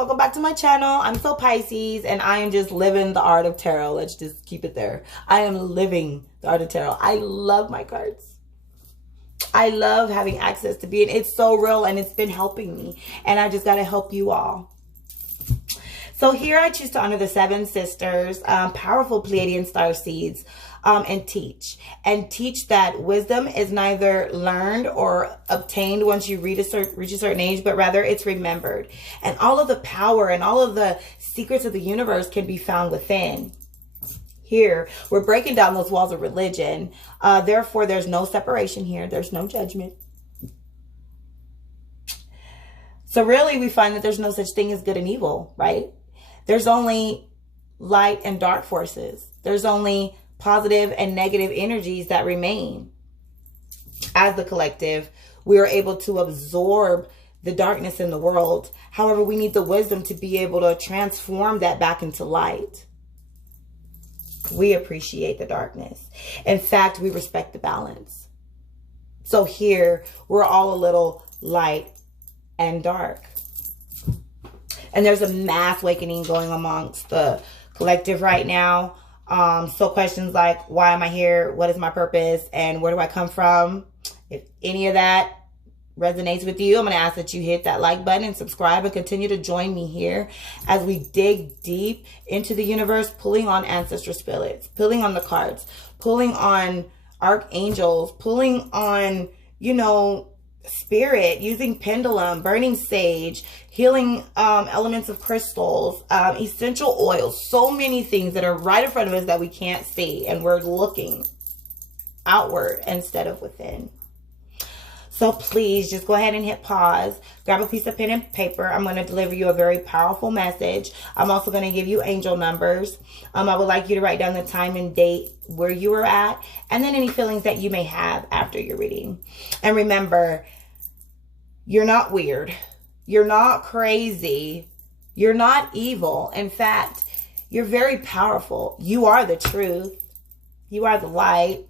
welcome back to my channel. I'm so Pisces and I am just living the art of tarot. Let's just keep it there. I am living the art of tarot. I love my cards. I love having access to being, it's so real and it's been helping me, and I just got to help you all. So here I choose to honor the 7 sisters, powerful Pleiadian star seeds, and teach that wisdom is neither learned or obtained once you reach a certain age, but rather it's remembered. And all of the power and all of the secrets of the universe can be found within. Here, we're breaking down those walls of religion. Therefore, there's no separation here. There's no judgment. So really, we find that there's no such thing as good and evil, right? There's only light and dark forces. There's only positive and negative energies that remain. As the collective, we are able to absorb the darkness in the world. However, we need the wisdom to be able to transform that back into light. We appreciate the darkness. In fact, we respect the balance. So here, we're all a little light and dark. And there's a mass awakening going amongst the collective right now. So questions like, why am I here? What is my purpose? And where do I come from? If any of that resonates with you, I'm going to ask that you hit that like button and subscribe and continue to join me here as we dig deep into the universe, pulling on ancestor spirits, pulling on the cards, pulling on archangels, pulling on, you know, spirit, using pendulum, burning sage, healing elements of crystals, essential oils, so many things that are right in front of us that we can't see, and we're looking outward instead of within. So please just go ahead and hit pause, grab a piece of pen and paper. I'm going to deliver you a very powerful message. I'm also going to give you angel numbers. I would like you to write down the time and date where you were at, and then any feelings that you may have after your reading. And remember, you're not weird. You're not crazy. You're not evil. In fact, you're very powerful. You are the truth. You are the light.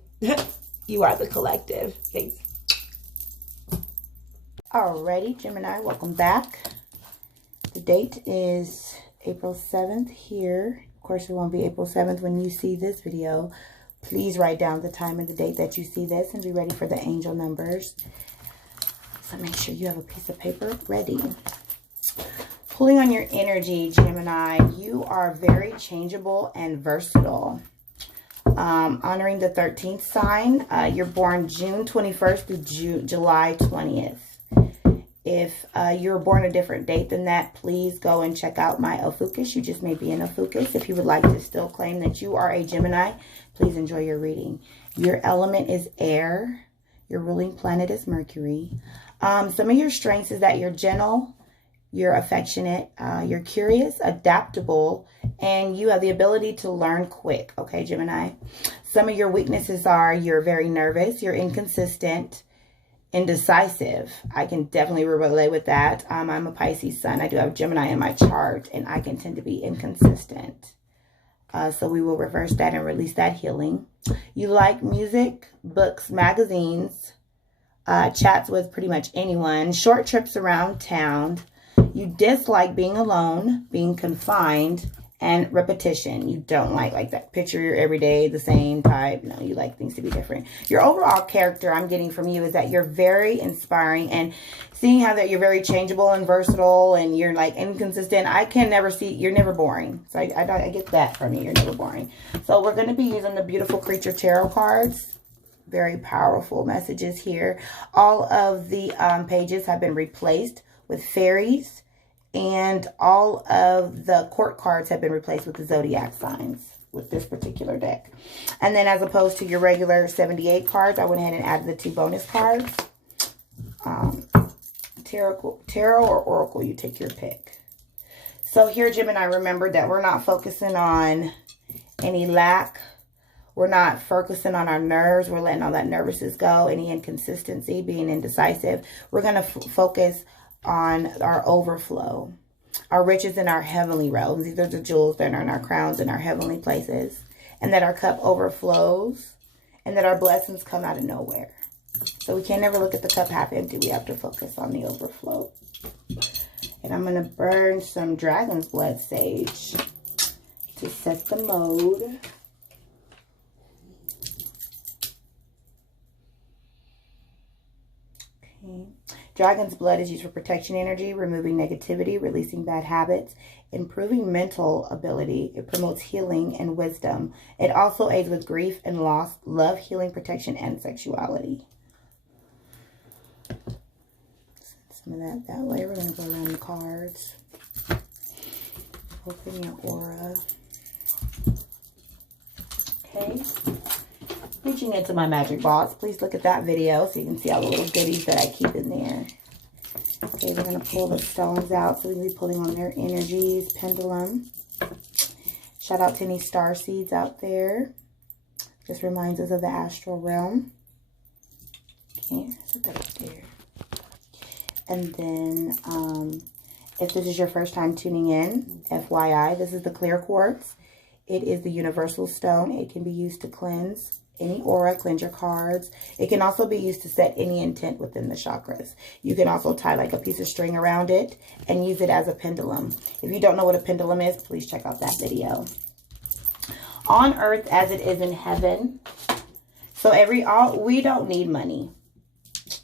You are the collective. Thanks. Alrighty, Gemini, welcome back. The date is April 7th here. Of course, it won't be April 7th when you see this video. Please write down the time and the date that you see this and be ready for the angel numbers. So make sure you have a piece of paper ready. Pulling on your energy, Gemini, you are very changeable and versatile. Honoring the 13th sign, you're born June 21st through July 20th. If you're born a different date than that, please go and check out my Ophiuchus. You just may be in Ophiuchus. If you would like to still claim that you are a Gemini, please enjoy your reading. Your element is air. Your ruling planet is Mercury. Some of your strengths is that you're gentle, you're affectionate, you're curious, adaptable, and you have the ability to learn quick. Okay, Gemini. Some of your weaknesses are you're very nervous, you're inconsistent, indecisive. I can definitely relate with that. I'm a Pisces sun. I do have Gemini in my chart, and I can tend to be inconsistent. So we will reverse that and release that healing. You like music, books, magazines, chats with pretty much anyone, short trips around town. You dislike being alone, being confined, and repetition. You don't like that picture your everyday, the same type. No, you like things to be different. Your overall character I'm getting from you is that you're very inspiring, and seeing how that you're very changeable and versatile and you're like inconsistent. I can never see, you're never boring. So I get that from you. You're never boring. So we're going to be using the Beautiful Creature Tarot cards. Very powerful messages here. All of the pages have been replaced with fairies, and all of the court cards have been replaced with the zodiac signs with this particular deck. And then as opposed to your regular 78 cards, I went ahead and added the 2 bonus cards. Tarot or Oracle, you take your pick. So here, Gemini, remember that we're not focusing on any lack. We're not focusing on our nerves. We're letting all that nervousness go, any inconsistency, being indecisive. We're going to focus on our overflow, our riches in our heavenly realms. These are the jewels that are in our crowns and our heavenly places. And that our cup overflows, and that our blessings come out of nowhere. So we can never look at the cup half empty. We have to focus on the overflow. And I'm going to burn some dragon's blood sage to set the mode. Okay. Dragon's blood is used for protection energy, removing negativity, releasing bad habits, improving mental ability. It promotes healing and wisdom. It also aids with grief and loss, love, healing, protection, and sexuality. Some of that way. We're going to go around the cards. Open your aura. Okay. Reaching into my magic box. Please look at that video so you can see all the little goodies that I keep in there. Okay, we're going to pull the stones out. So we're going to be pulling on their energies. Pendulum. Shout out to any star seeds out there. Just reminds us of the astral realm. Okay, set that up there. And then, if this is your first time tuning in, FYI, this is the clear quartz. It is the universal stone. It can be used to cleanse any aura, cleanse your cards. It can also be used to set any intent within the chakras. You can also tie like a piece of string around it and use it as a pendulum. If you don't know what a pendulum is, please check out that video. On earth as it is in heaven. So we don't need money.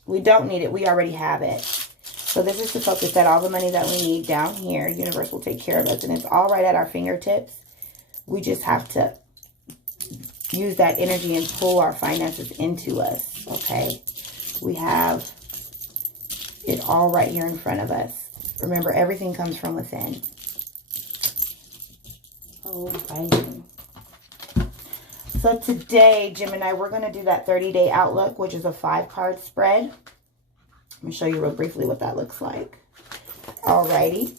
We don't need it. We already have it. So this is to focus that all the money that we need down here, universe will take care of us. And it's all right at our fingertips. We just have to use that energy and pull our finances into us, okay? We have it all right here in front of us. Remember, everything comes from within. All right. So today, Gemini, we're going to do that 30-day outlook, which is a 5-card spread. Let me show you real briefly what that looks like. Alrighty.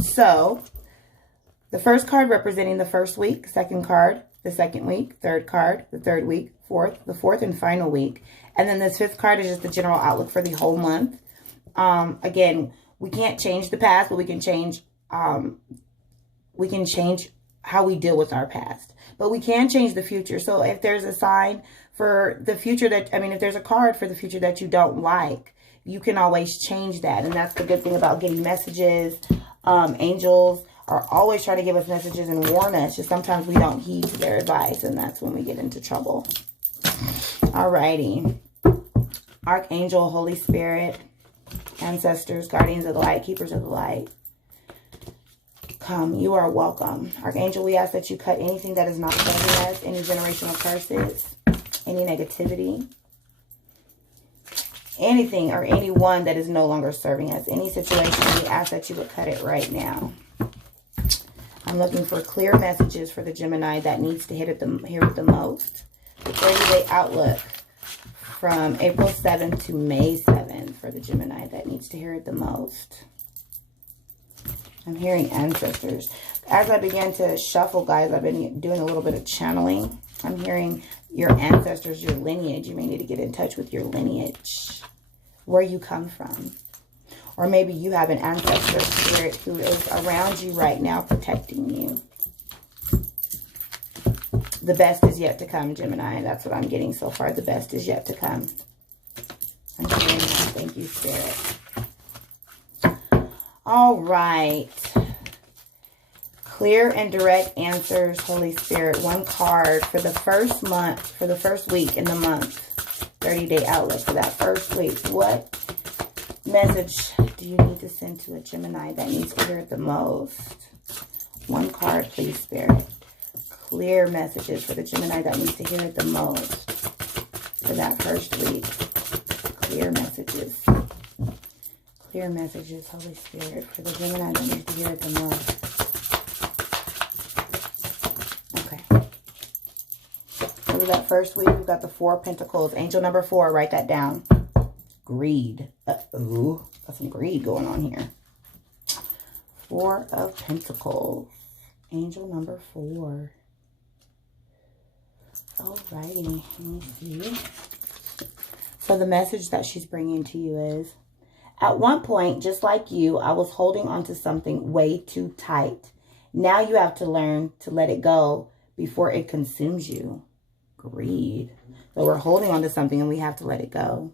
So, the first card representing the first week, second card, the second week, third card, the third week, the fourth and final week. And then this 5th card is just the general outlook for the whole month. Again, we can't change the past, but we can change how we deal with our past. But we can change the future. So if there's a sign for the future if there's a card for the future that you don't like, you can always change that. And that's the good thing about getting messages. Angels are always trying to give us messages and warn us. Just sometimes we don't heed to their advice, and that's when we get into trouble. Alrighty. Archangel, Holy Spirit, ancestors, guardians of the light, keepers of the light. Come, you are welcome. Archangel, we ask that you cut anything that is not serving us, any generational curses, any negativity, anything or anyone that is no longer serving us, any situation, we ask that you would cut it right now. I'm looking for clear messages for the Gemini that needs to hear it the most. The 30-day outlook from April 7th to May 7th for the Gemini that needs to hear it the most. I'm hearing ancestors. As I began to shuffle, guys, I've been doing a little bit of channeling. I'm hearing your ancestors, your lineage. You may need to get in touch with your lineage, where you come from. Or maybe you have an ancestor spirit who is around you right now protecting you. The best is yet to come, Gemini. That's what I'm getting so far. The best is yet to come. I'm hearing that. Thank you, Spirit. All right. Clear and direct answers, Holy Spirit. 1 card for the first month, for the first week in the month. 30-day outlook for that first week. What message do you need to send to a Gemini that needs to hear it the most? 1 card, please, Spirit. Clear messages for the Gemini that needs to hear it the most for that first week. Clear messages. Clear messages, Holy Spirit, for the Gemini that needs to hear it the most. Okay. So for that first week, we've got the 4 of Pentacles. Angel number 4, write that down. Greed. Uh-oh. Got some greed going on here. 4 of Pentacles. Angel number 4. Alrighty. Let me see. So the message that she's bringing to you is, at one point, just like you, I was holding onto something way too tight. Now you have to learn to let it go before it consumes you. Greed. So we're holding onto something and we have to let it go.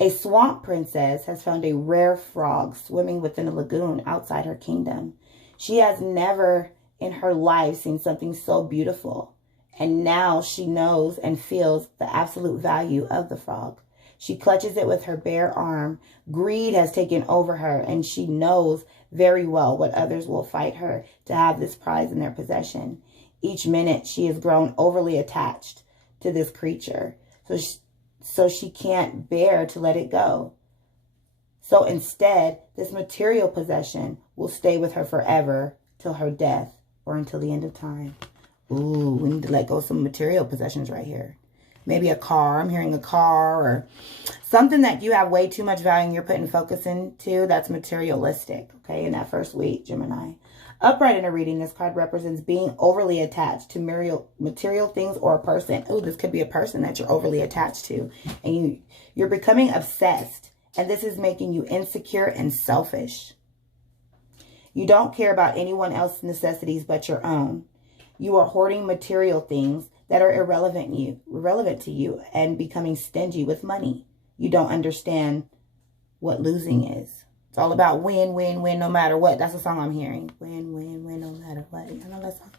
A swamp princess has found a rare frog swimming within a lagoon outside her kingdom. She has never in her life seen something so beautiful, and now she knows and feels the absolute value of the frog. She clutches it with her bare arm. Greed has taken over her, and she knows very well what others will fight her to have this prize in their possession. Each minute, she has grown overly attached to this creature, so she can't bear to let it go. So instead, this material possession will stay with her forever till her death or until the end of time. Ooh, we need to let go of some material possessions right here. Maybe a car. I'm hearing a car or something that you have way too much value and you're putting focus into. That's materialistic, okay, in that first week, Gemini. Upright in a reading, this card represents being overly attached to material things or a person. Oh, this could be a person that you're overly attached to. And you're becoming obsessed. And this is making you insecure and selfish. You don't care about anyone else's necessities but your own. You are hoarding material things that are irrelevant to you and becoming stingy with money. You don't understand what losing is. It's all about win, win, win, no matter what. That's the song I'm hearing. Win, win, win, no matter what. You know that song?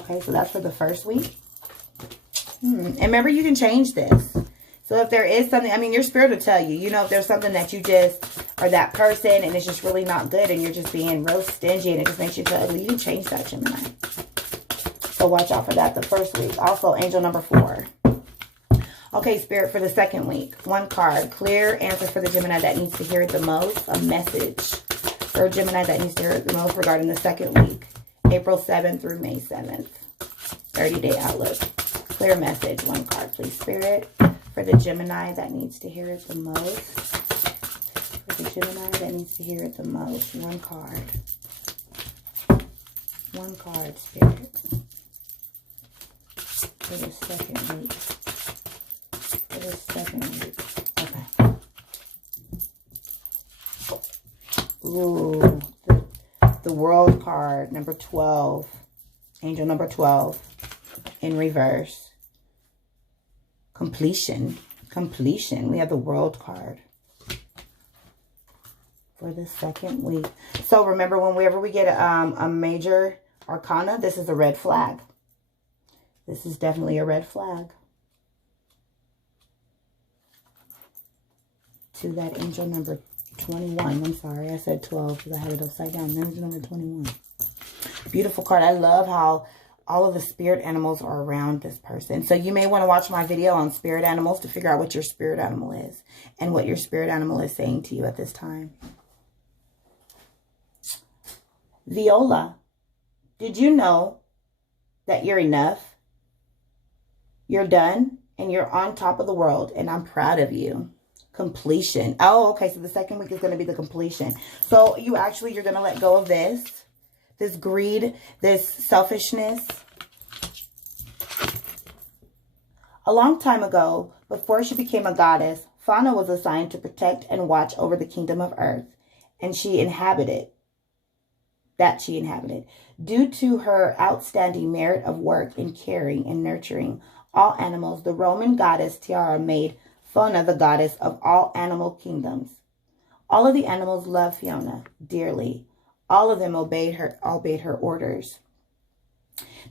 Okay, so that's for the first week. And remember, you can change this. So if there is something, I mean, your spirit will tell you, you know, if there's something that you just are that person and it's just really not good and you're just being real stingy and it just makes you feel ugly, you can change that, Gemini. So watch out for that the first week. Also, angel number 4. Okay, Spirit, for the second week. One card. Clear answer for the Gemini that needs to hear it the most. A message for a Gemini that needs to hear it the most regarding the second week. April 7th through May 7th. 30-day outlook. Clear message. One card, please, Spirit. For the Gemini that needs to hear it the most. For the Gemini that needs to hear it the most. One card. One card, Spirit. For the second week. For the second week. Okay. Ooh. The World card. Number 12. Angel number 12. In reverse. Completion. Completion. We have the World card. For the second week. So remember, whenever we get a major arcana, this is a red flag. This is definitely a red flag. To that angel number 21. I'm sorry, I said 12 because I had it upside down. Angel number 21. Beautiful card. I love how all of the spirit animals are around this person. So you may want to watch my video on spirit animals to figure out what your spirit animal is and what your spirit animal is saying to you at this time. Viola, did you know that you're enough? You're done and you're on top of the world and I'm proud of you. Completion. Oh, okay. So the second week is going to be the completion. So you're going to let go of this greed, this selfishness. A long time ago, before she became a goddess, Fauna was assigned to protect and watch over the kingdom of Earth, and she inhabited. Due to her outstanding merit of work in caring and nurturing all animals, the Roman goddess Tiara made Fauna the goddess of all animal kingdoms. All of the animals loved Fiona dearly. All of them obeyed her orders.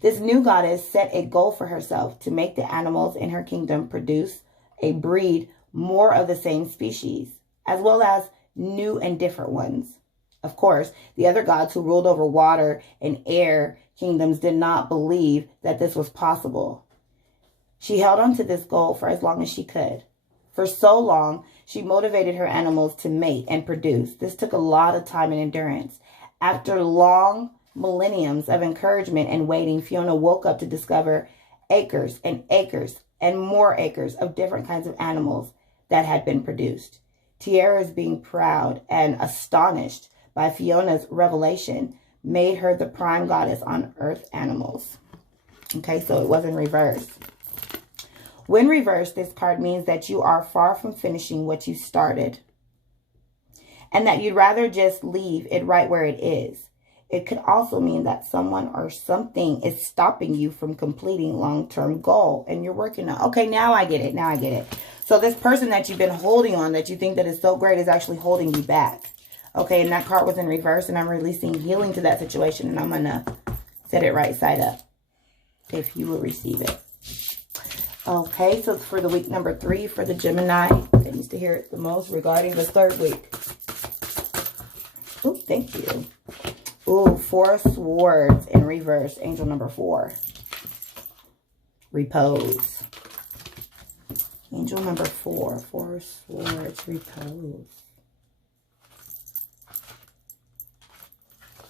This new goddess set a goal for herself to make the animals in her kingdom produce a breed more of the same species, as well as new and different ones. Of course, the other gods who ruled over water and air kingdoms did not believe that this was possible. She held on to this goal for as long as she could. For so long, she motivated her animals to mate and produce. This took a lot of time and endurance. After long millenniums of encouragement and waiting, Fiona woke up to discover acres and acres and more acres of different kinds of animals that had been produced. Tiara's being proud and astonished by Fiona's revelation made her the prime goddess on earth animals. Okay, so it was in reverse. When reversed, this card means that you are far from finishing what you started and that you'd rather just leave it right where it is. It could also mean that someone or something is stopping you from completing long-term goal and you're working on. Okay, now I get it. Now I get it. So this person that you've been holding on that you think that is so great is actually holding you back. Okay, and that card was in reverse, and I'm releasing healing to that situation, and I'm going to set it right side up if you will receive it. Okay, so for the week number 3 for the Gemini that needs to hear it the most regarding the 3rd week. Oh, thank you. Ooh, 4 of Swords in reverse, angel number 4. Repose. Angel number 4, 4 of Swords, repose.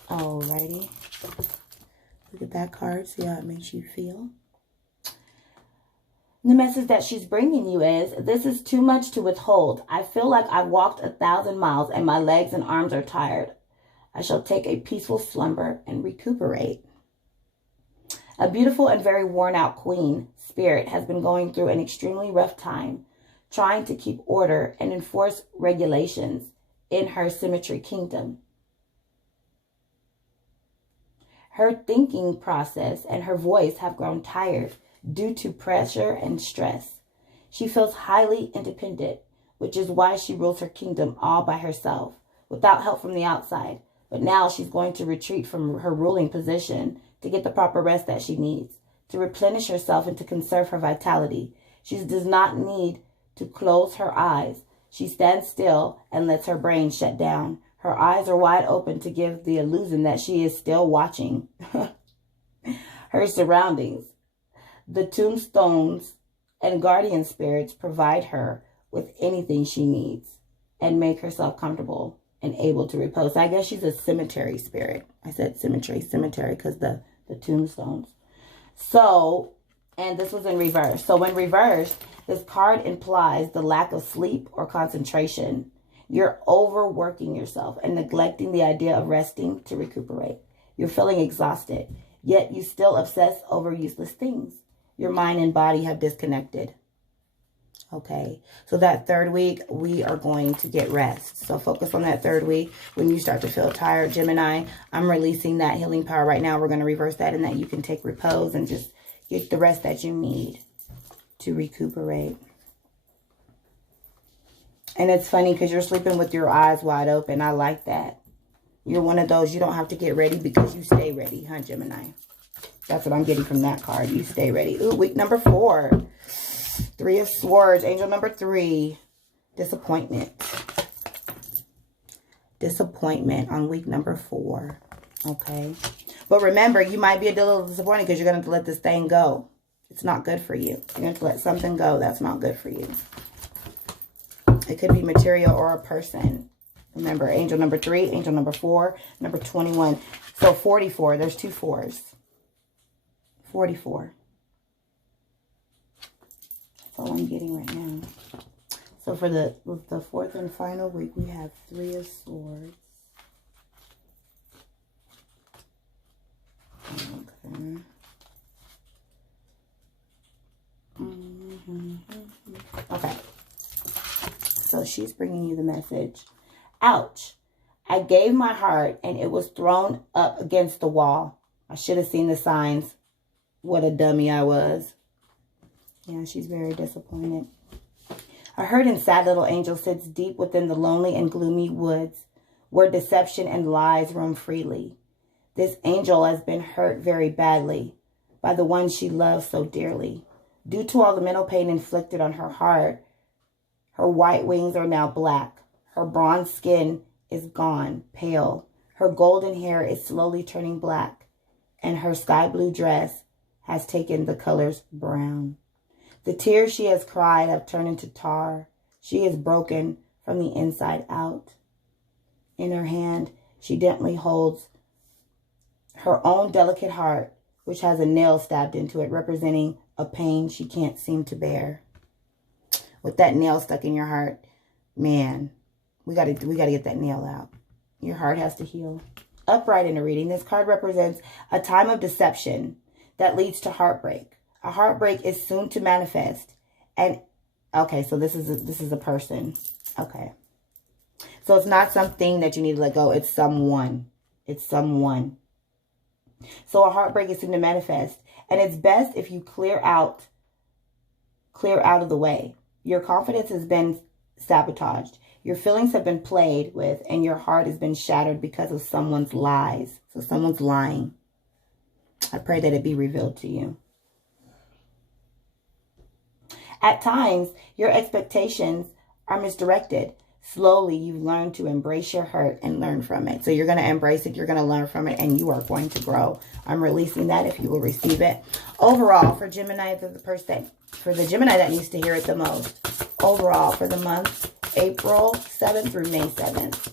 Alrighty. Look at that card, see how it makes you feel. The message that she's bringing you is, this is too much to withhold. I feel like I've walked 1,000 miles and my legs and arms are tired. I shall take a peaceful slumber and recuperate. A beautiful and very worn out queen spirit has been going through an extremely rough time, trying to keep order and enforce regulations in her symmetry kingdom. Her thinking process and her voice have grown tired due to pressure and stress. She feels highly independent, which is why she rules her kingdom all by herself, without help from the outside. But now she's going to retreat from her ruling position to get the proper rest that she needs, to replenish herself and to conserve her vitality. She does not need to close her eyes. She stands still and lets her brain shut down. Her eyes are wide open to give the illusion that she is still watching her surroundings. The tombstones and guardian spirits provide her with anything she needs and make herself comfortable and able to repose. So I guess she's a cemetery spirit. I said cemetery because the tombstones. So, and this was in reverse. So when reversed, this card implies the lack of sleep or concentration. You're overworking yourself and neglecting the idea of resting to recuperate. You're feeling exhausted, yet you still obsess over useless things. Your mind and body have disconnected. Okay, so that 3rd week, we are going to get rest. So focus on that 3rd week. When you start to feel tired, Gemini, I'm releasing that healing power right now. We're going to reverse that, and that you can take repose and just get the rest that you need to recuperate. And it's funny because you're sleeping with your eyes wide open. I like that. You're one of those, you don't have to get ready because you stay ready, huh, Gemini? That's what I'm getting from that card. You stay ready. Ooh, week number 4. 3 of Swords, angel number 3. Disappointment. Disappointment on week number 4. Okay. But remember, you might be a little disappointed because you're going to let this thing go. It's not good for you. You're going to let something go that's not good for you. It could be material or a person. Remember, angel number 3, angel number 4, number 21. So 44. There's 2 4s. 44. That's all I'm getting right now. So for the 4th and final week, we have 3 of Swords. Okay. Okay. So she's bringing you the message. Ouch. I gave my heart and it was thrown up against the wall. I should have seen the signs. What a dummy I was. Yeah, she's very disappointed. A hurting, sad little angel sits deep within the lonely and gloomy woods where deception and lies roam freely. This angel has been hurt very badly by the one she loves so dearly. Due to all the mental pain inflicted on her heart, her white wings are now black. Her bronze skin is gone, pale. Her golden hair is slowly turning black, and her sky blue dress has taken the colors brown. The tears she has cried have turned into tar. She is broken from the inside out. In her hand, she gently holds her own delicate heart, which has a nail stabbed into it, representing a pain she can't seem to bear. With that nail stuck in your heart, man, we gotta get that nail out. Your heart has to heal. Upright in a reading, this card represents a time of deception that leads to heartbreak. A heartbreak is soon to manifest. And okay, so this is a person. Okay. So it's not something that you need to let go. It's someone. It's someone. So a heartbreak is soon to manifest. And it's best if you clear out of the way. Your confidence has been sabotaged. Your feelings have been played with, and your heart has been shattered because of someone's lies. So someone's lying. I pray that it be revealed to you. At times, your expectations are misdirected. Slowly, you learn to embrace your hurt and learn from it. So you're going to embrace it. You're going to learn from it, and you are going to grow. I'm releasing that if you will receive it. Overall, for Gemini, for the Gemini that needs to hear it the most. Overall, for the month, April 7th through May 7th.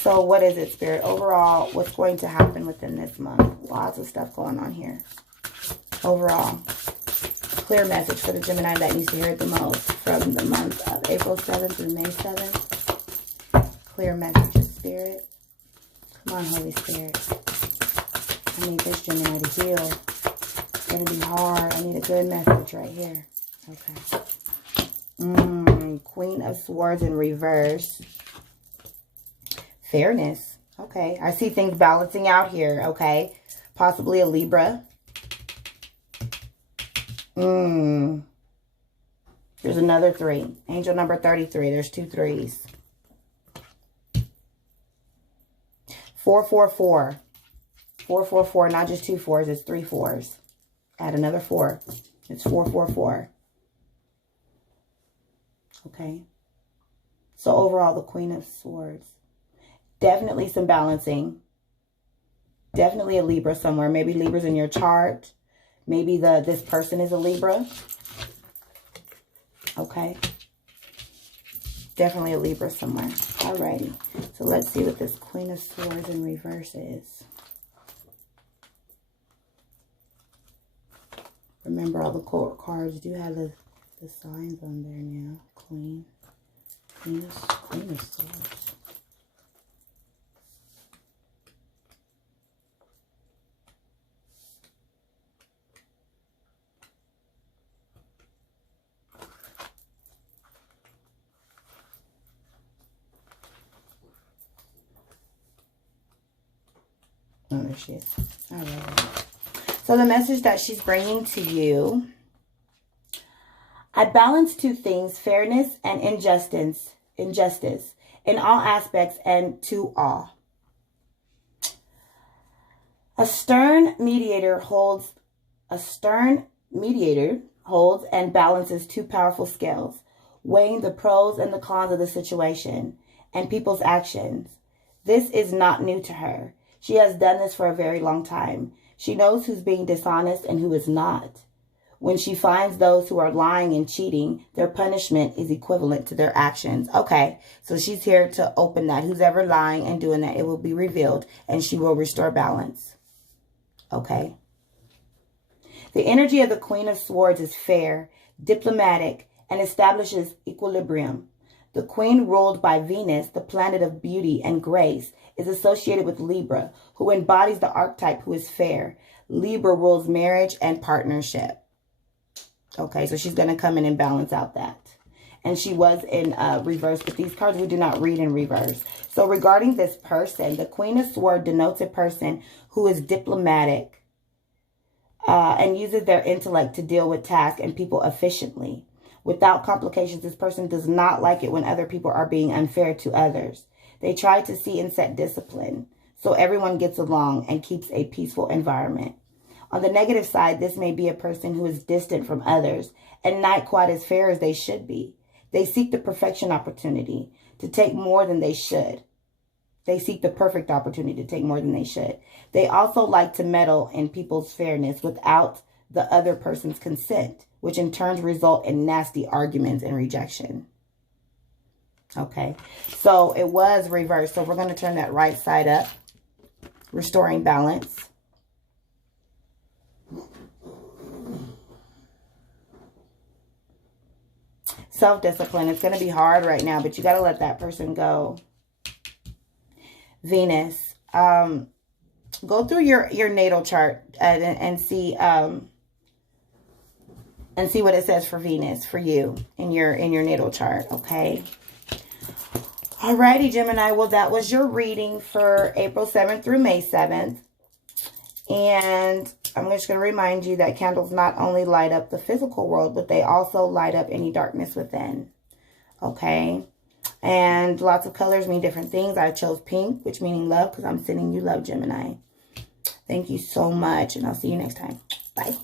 So what is it, Spirit? Overall, what's going to happen within this month? Lots of stuff going on here. Overall, clear message for the Gemini that needs to hear it the most from the month of April 7th through May 7th. Clear message, Spirit. Come on, Holy Spirit. I need this Gemini to heal. It's going to be hard. I need a good message right here. Okay. Queen of Swords in reverse. Fairness. Okay. I see things balancing out here. Okay. Possibly a Libra. There's another 3. Angel number 33. There's 2 3s. 444. 444. Not just 2 4s. It's 3 4s. Add another 4. It's 444. Okay. So overall, the Queen of Swords. Definitely some balancing. Definitely a Libra somewhere. Maybe Libra's in your chart. Maybe this person is a Libra. Okay. Definitely a Libra somewhere. Alrighty. So let's see what this Queen of Swords in reverse is. Remember, all the cards do have the signs on there now. Queen of Swords. Oh, there she is. All right. So the message that she's bringing to you: I balance 2 things, fairness and injustice in all aspects and to all. A stern mediator holds and balances 2 powerful scales, weighing the pros and the cons of the situation and people's actions. This is not new to her. She has done this for a very long time. She knows who's being dishonest and who is not. When she finds those who are lying and cheating, their punishment is equivalent to their actions. Okay, so she's here to open that. Who's ever lying and doing that, it will be revealed, and she will restore balance. Okay. The energy of the Queen of Swords is fair, diplomatic, and establishes equilibrium. The Queen, ruled by Venus, the planet of beauty and grace, is associated with Libra, who embodies the archetype who is fair. Libra rules marriage and partnership. Okay, so she's going to come in and balance out that. And she was in reverse, but these cards we do not read in reverse. So regarding this person, the Queen of Swords denotes a person who is diplomatic and uses their intellect to deal with tasks and people efficiently. Without complications, this person does not like it when other people are being unfair to others. They try to see and set discipline so everyone gets along and keeps a peaceful environment. On the negative side, this may be a person who is distant from others and not quite as fair as they should be. They seek the perfection opportunity to take more than they should. They seek the perfect opportunity to take more than they should. They also like to meddle in people's fairness without the other person's consent, which in turn result in nasty arguments and rejection. Okay, so it was reversed. So we're going to turn that right side up, restoring balance. Self-discipline. It's going to be hard right now, but you got to let that person go. Venus. Go through your natal chart and see what it says for Venus for you in your natal chart. Okay. Alrighty, Gemini. Well, that was your reading for April 7th through May 7th. And I'm just going to remind you that candles not only light up the physical world, but they also light up any darkness within. Okay? And lots of colors mean different things. I chose pink, which meaning love, because I'm sending you love, Gemini. Thank you so much, and I'll see you next time. Bye.